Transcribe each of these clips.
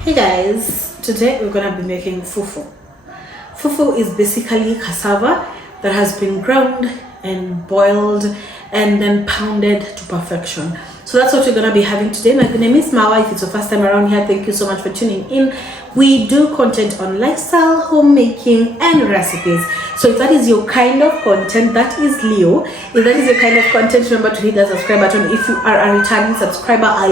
Hey guys, today we're gonna be making fufu. Fufu is basically cassava that has been ground and boiled and then pounded to perfection. So that's what we're gonna be having today. My name is Mawa. If it's your first time around here, thank you so much for tuning in. We do content on lifestyle, homemaking, and recipes. So if that is your kind of content, that is Leo. If that is your kind of content, remember to hit that subscribe button. If you are a returning subscriber, I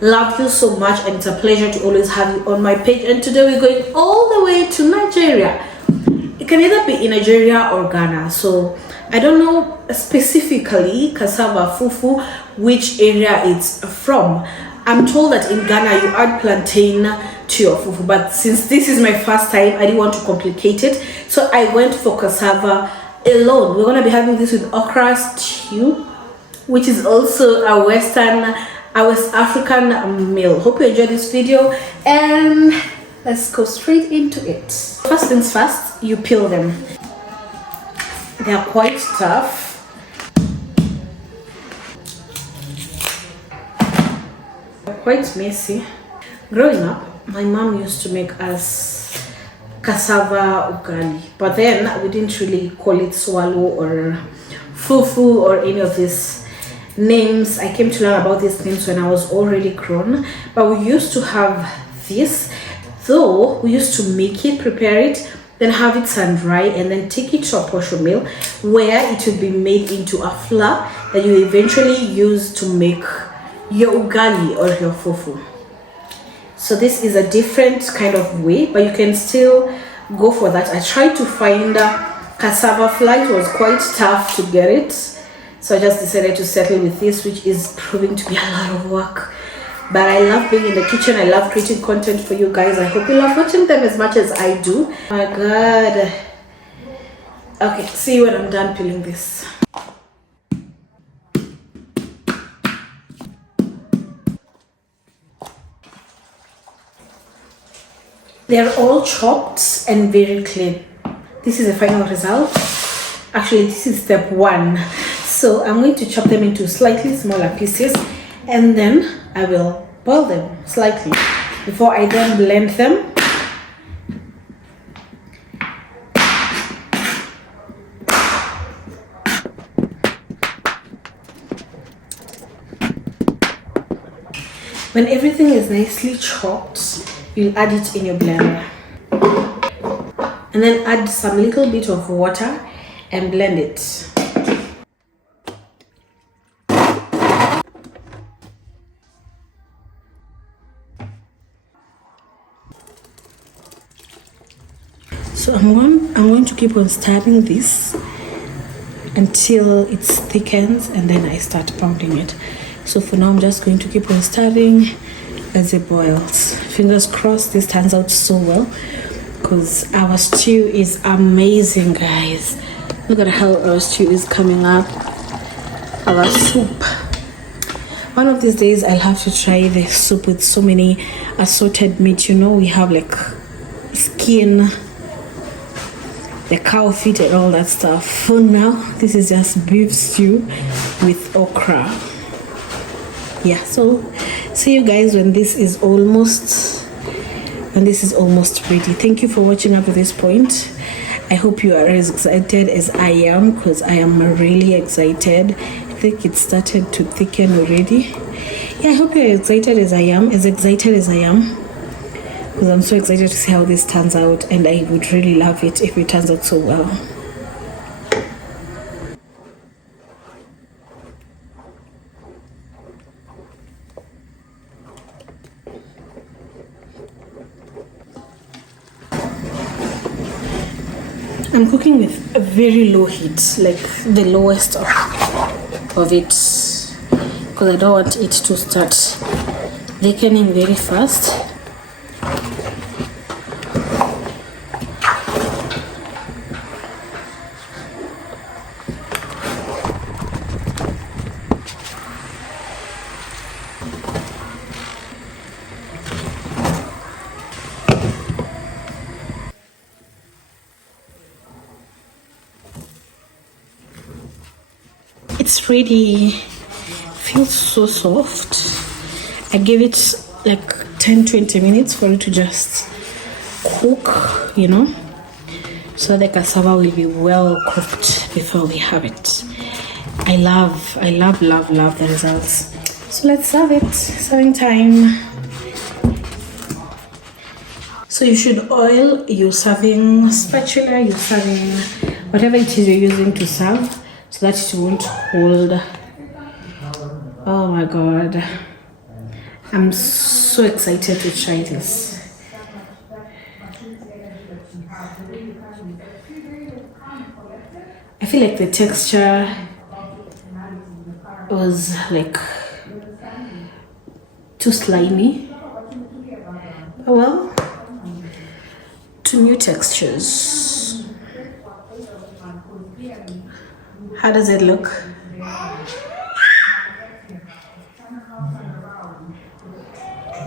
love you so much, and it's a pleasure to always have you on my page. And today we're going all the way to Nigeria. It can either be in Nigeria or Ghana, so I don't know specifically cassava fufu which area it's from. I'm told that in Ghana you add plantain to your fufu, but since this is my first time, I didn't want to complicate it, so I went for cassava alone. We're going to be having this with okra stew, which is also a West African meal. Hope you enjoy this video, and let's go straight into it. First things first, you peel them. They are quite tough. They're quite messy. Growing up, my mom used to make us cassava ugali, but then we didn't really call it swallow or fufu or any of these names. I came to learn about these names when I was already grown, but we used to have this, though we used to make it, prepare it, then have it sun dry, and then take it to a posho mill where it will be made into a flour that you eventually use to make your ugali or your fufu. So this is a different kind of way, but you can still go for that. I tried to find cassava flour. It was quite tough to get it, so I just decided to settle with this, which is proving to be a lot of work. But I love being in the kitchen. I love creating content for you guys. I hope you love watching them as much as I do. Oh my god. Okay, see you when I'm done peeling this. They're all chopped and very clean. This is the final result. Actually, this is step one. So I'm going to chop them into slightly smaller pieces, and then I will boil them slightly before I then blend them. When everything is nicely chopped, you'll add it in your blender, and then add some little bit of water and blend it. So I'm going to keep on stirring this until it thickens, and then I start pounding it. So for now, I'm just going to keep on stirring as it boils. Fingers crossed this turns out so well, because our stew is amazing, guys. Look at how our stew is coming up. Our soup. One of these days I'll have to try the soup with so many assorted meat. You know, we have like skin, the cow feet and all that stuff. For now, this is just beef stew with okra. Yeah, so see you guys when this is almost ready. Thank you for watching up to this point. I hope you are as excited as I am, because I am really excited. I think it started to thicken already. Yeah, I hope you're excited as I am, because I'm so excited to see how this turns out, and I would really love it if it turns out so well. I'm cooking with a very low heat, like the lowest of it, because I don't want it to start thickening very fast. It's really feels so soft. I give it like 10-20 minutes for it to just cook, you know, so the cassava will be well cooked before we have it. I love the results. So let's serve it. Serving time. So you should oil your serving spatula, your serving whatever it is you're using to serve, so that it won't hold. Oh my god, I'm so excited to try this. I feel like the texture was like too slimy. Oh well, two new textures. How does it look?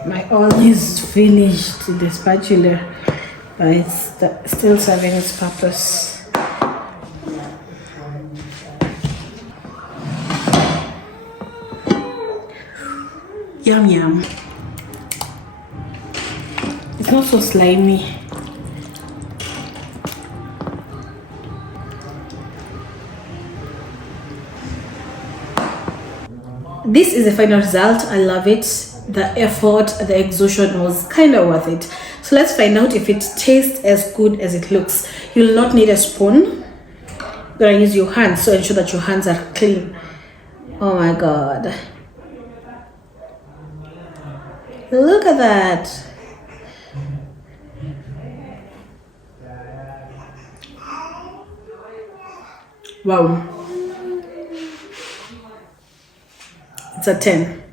My oil is finished with the spatula, but it's still serving its purpose. Yum yum. It's not so slimy. This is the final result. I love it. The effort, the exhaustion was kind of worth it. So let's find out if it tastes as good as it looks. You'll not need a spoon. You're gonna use your hands, so ensure that your hands are clean. Oh my god. Look at that. Wow. It's a 10.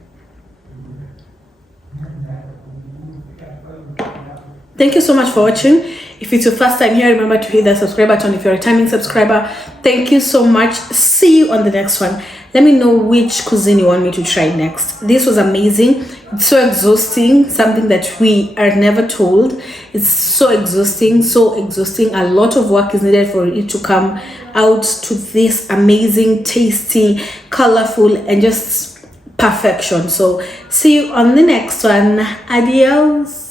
Thank you so much for watching. If it's your first time here, remember to hit the subscribe button. If you're a returning subscriber, thank you so much. See you on the next one. Let me know which cuisine you want me to try next. This was amazing. It's so exhausting, something that we are never told. It's so exhausting, so exhausting. A lot of work is needed for it to come out to this amazing, tasty, colorful, and just perfection. So see you on the next one. Adios.